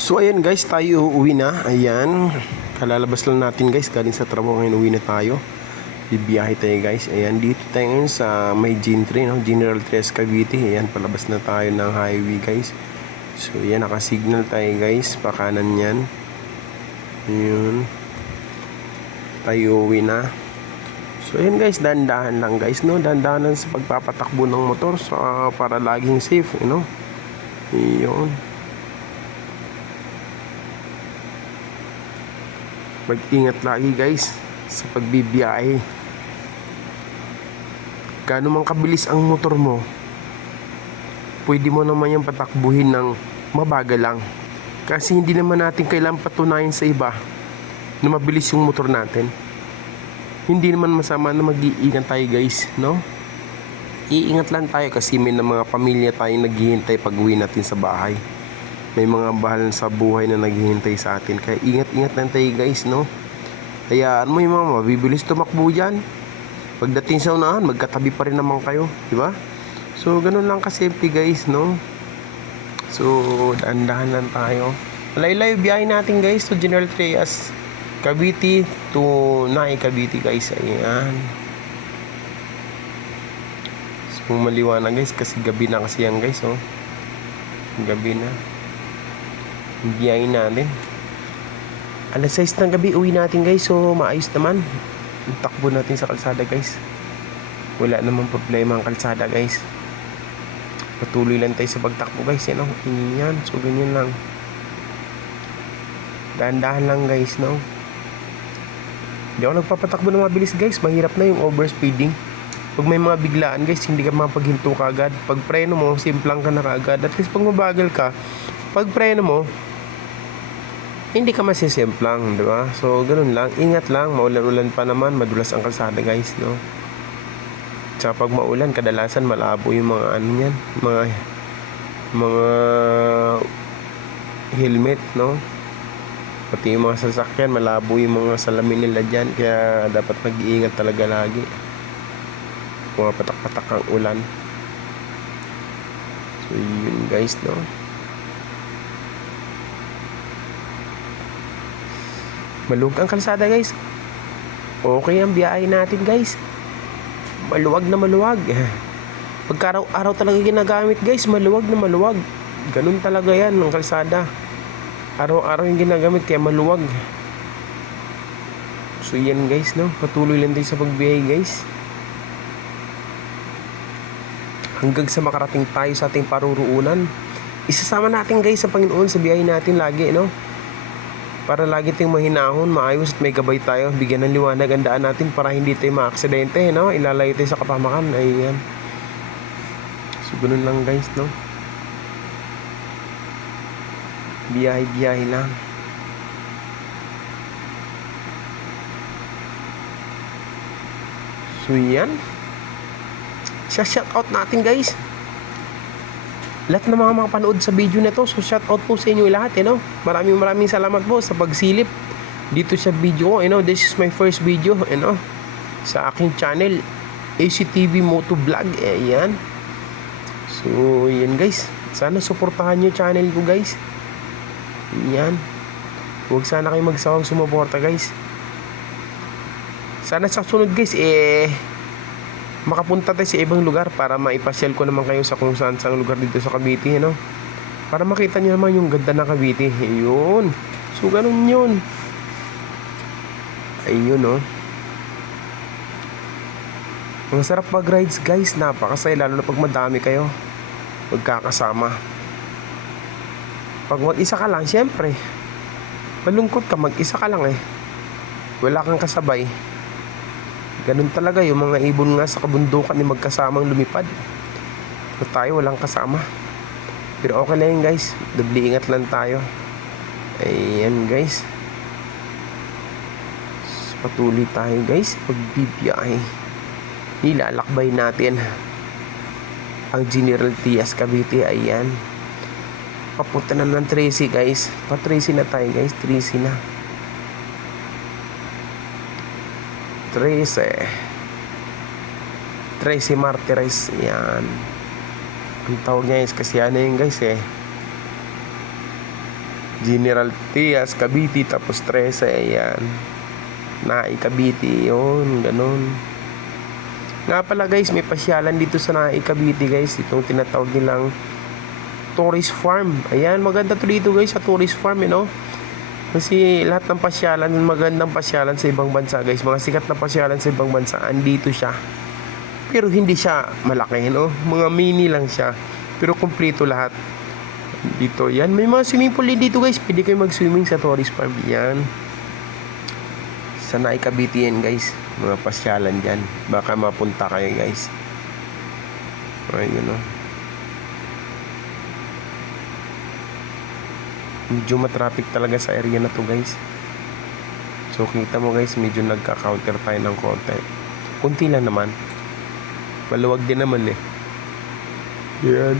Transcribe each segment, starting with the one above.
So ayan guys, tayo uuwi na. Ayan, kalalabas lang natin guys, galing sa trabaho ngayon, uwi na tayo. Bibiyahe tayo guys. Ayan, dito tayo ngayon sa may Gentry, no? General Trias Cavite. Ayan, palabas na tayo ng highway guys. So ayan, nakasignal tayo guys, pakanan yan. Ayan, tayo uwi na. So ayan guys, dandahan lang guys, no? Dandahan lang sa pagpapatakbo ng motor, so, para laging safe, you know? Ayan, mag-ingat lagi guys sa pagbibiyahe. Gaano man kabilis ang motor mo, pwede mo naman yung patakbuhin ng mabagal lang, kasi hindi naman natin kailangan patunayan sa iba na mabilis yung motor natin. Hindi naman masama na mag-iingat tayo guys, no? Iingat lang tayo kasi may mga pamilya tayong naghihintay pag uwi natin sa bahay. May mga bahal sa buhay na naghihintay sa atin. Kaya ingat-ingat lang tayo guys, no? Kaya ano mo yung mga mabibilis tumakbo dyan. Pagdating sa unahan, magkatabi pa rin naman kayo, di ba? So, ganun lang ka-safety guys, no? So, dahan-dahan lang tayo. Layo-layo biyahe natin guys to General Trias Cavite to Nae Cavite guys. Ayan. So, maliwanag guys kasi gabi na kasi yan guys, oh. Gabi na. Biyahe natin. Alas 6 ng gabi uwi natin guys. So maayos naman yung takbo natin sa kalsada guys. Wala namang problema ang kalsada guys. Patuloy lang tayo sa pagtakbo guys, you know? Yan. So ganyan lang. Dahan-dahan lang guys, no? Hindi ako nagpapatakbo ng mabilis guys. Mahirap na yung overspeeding. Pag may mga biglaan guys, hindi ka mapaghinto ka agad. Pag preno mo, simplang ka na kaagad. At least pag mabagal ka, pag preno mo, hindi ka masisimplang, di ba? So, ganun lang. Ingat lang. Maulan-ulan pa naman. Madulas ang kalsada, guys, no? Tsaka pag maulan, kadalasan malabo yung mga ano yan. Mga helmet, no? Pati yung mga sasakyan, malabo yung mga salamin nila dyan. Kaya dapat mag-iingat talaga lagi. Pumapatak-patak ang ulan. So, yun, guys, no? Maluwag ang kalsada guys. Okay ang biyahe natin guys. Maluwag na maluwag. Pagkaraw-araw talaga ginagamit guys, maluwag na maluwag. Ganun talaga yan ang kalsada. Araw-araw yung ginagamit kaya maluwag. So yan guys, no? Patuloy lang tayo sa pagbiyahe guys. Hanggang sa makarating tayo sa ating paruruunan. Isasama natin guys sa Panginoon sa biyahe natin lagi, no? Para lagi tayong mahinahon, maayos at may gabay tayo. Bigyan ng liwanag ang daan natin para hindi tayo maaksidente, no? Ilalayo tayo sa kapamakan. Ayan. So, ganun lang guys, no? Biyahe-biyahe lang. So, yan. Shout out natin guys. Lahat ng mga panood sa video na to. So shout out po sa inyo lahat, no? Maraming salamat po sa pagsilip dito sa video ko, you know? This is my first video, you know? Sa aking channel ACTV Moto Vlog. Ayan. So yan guys, sana suportahan nyo channel ko guys. Ayan. Huwag sana kayo magsawang sumuporta guys. Sana sa sunod guys makapunta tayo sa ibang lugar para maipasyal ko naman kayo sa kung saan lugar dito sa Cavite, no? Para makita nyo naman yung ganda ng Cavite. Ayun. So, ganun yun. Ayun, no? Ang sarap mag-rides, guys. Napakasaya, lalo na pag madami kayo magkakasama. Pag mag-isa ka lang, syempre, malungkot ka, mag-isa ka lang wala kang kasabay. Ganun talaga yung mga ibon nga sa kabundukan ni magkasamang lumipad. So tayo walang kasama. Pero okay lang yun guys. Doble ingat lang tayo. Ayan guys. So, patuloy tayo guys. Pagbibiyahe. Nilalakbay natin ang General Trias Cavite. Ayan. Papunta na ng Tracy guys. Pa-Tracy na tayo guys. Tracy na. 13 Martires. Yan. Ang tawag niya is kasi ano yun guys General Trias, Cavite, tapos 13, ayan. Naay Cavite, yun, ganun. Nga pala guys, may pasyalan dito sa Naay Cavite guys. Itong tinatawag nilang tourist farm. Ayan, maganda to dito guys sa tourist farm, Kasi lahat ng pasyalan, magandang pasyalan sa ibang bansa guys. Mga sikat na pasyalan sa ibang bansa, andito siya. Pero hindi siya malaki, Mga mini lang siya. Pero kumpleto lahat. Dito, yan. May mga swimming pool din dito guys. Pwede kayo mag-swimming sa tourist farm. Yan. Sa Naay Cavite yan guys. Mga pasyalan dyan. Baka mapunta kayo guys. Ayun, Medyo matraffic talaga sa area na to guys. So kita mo guys, medyo nagka-counter tayo ng konti. Kunti lang naman. Maluwag din naman Yan.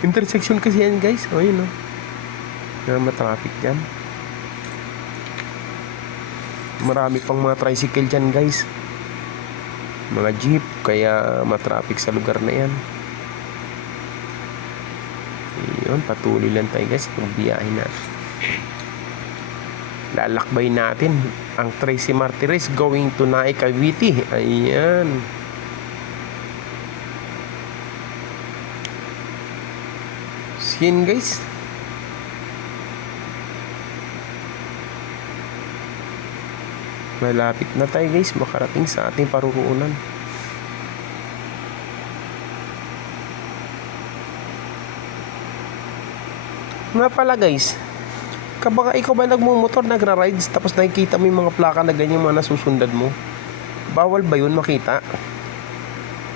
Intersection kasi yan guys. Ayun, Kaya matraffic dyan. Marami pang mga tricycle dyan guys. Mga jeep. Kaya matraffic sa lugar na yan. Ayun, patuloy lang tayo guys. Pagbiyahin natin. Lalakbay natin ang Tracy Martires going to Naay Cavite. Ayan. Yan guys. Malapit na tayo guys makarating sa ating paruroonan. Nga pala guys, kapag ikaw ba nagmumotor, nagra-rides, tapos nakikita mo yung mga plaka na ganyan mga nasusundan mo, bawal ba yun makita?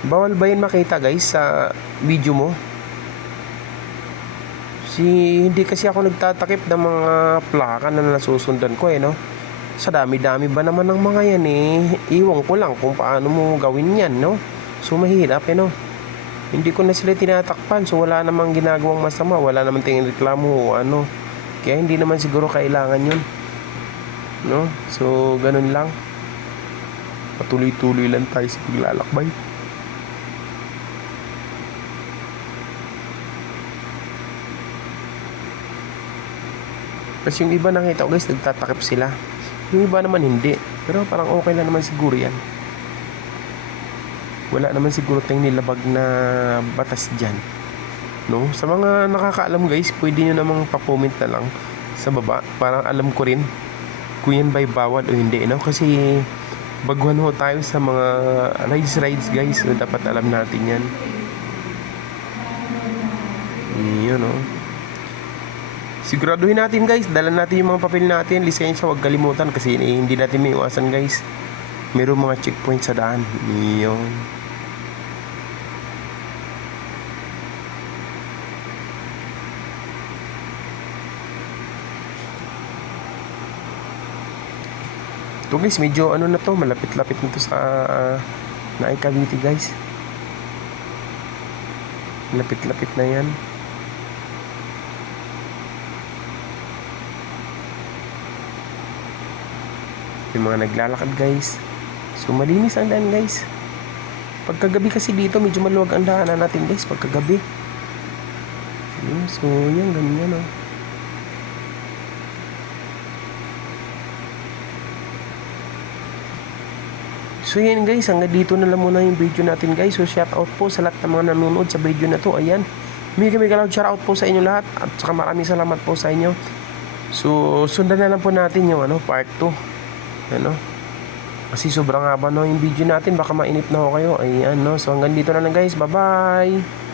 Bawal ba yun makita guys sa video mo? Hindi kasi ako nagtatakip ng mga plaka na nasusundan ko Sa dami-dami ba naman ng mga yan iwan ko lang kung paano mo gawin yan So mahirap Hindi ko na sila tinatakpan, so wala namang ginagawang masama, wala namang tingin reklamo o Kaya hindi naman siguro kailangan yun So ganun lang. Patuloy-tuloy lang tayo sa paglalakbay. Kasi yung iba nakita ko guys, nagtatakip sila. Yung iba naman hindi. Pero parang okay lang naman siguro yan. Wala naman siguro tayong nilabag na batas dyan. Sa mga nakakaalam guys, pwede nyo namang pa-comment na lang sa baba. Parang alam ko rin kung yan ba'y bawal o hindi. Kasi baguhan ho tayo sa mga rides guys. So dapat alam natin yan. Yun Siguraduhin natin guys, dala natin yung mga papel natin, lisensya, huwag kalimutan kasi hindi natin may iwasan guys. Mayroong mga checkpoint sa daan. Yun. Ito guys, medyo na to, malapit-lapit nito sa Naay Cavite guys. Lapit-lapit na yan. Yung mga naglalakad guys. So malinis ang daan guys. Pagkagabi kasi dito medyo maluwag ang daanan natin guys pagkagabi. So yan, ganyan So yan guys, hanggang dito na lang muna yung video natin guys. So shout out po sa lahat ng mga nanonood sa video na to. Ayan, mega loud shout out po sa inyo lahat. At saka maraming salamat po sa inyo. So sundan na lang po natin yung part 2. Kasi sobrang haba yung video natin, baka mainip na ho kayo. Ayan So hanggang dito na lang guys, bye bye.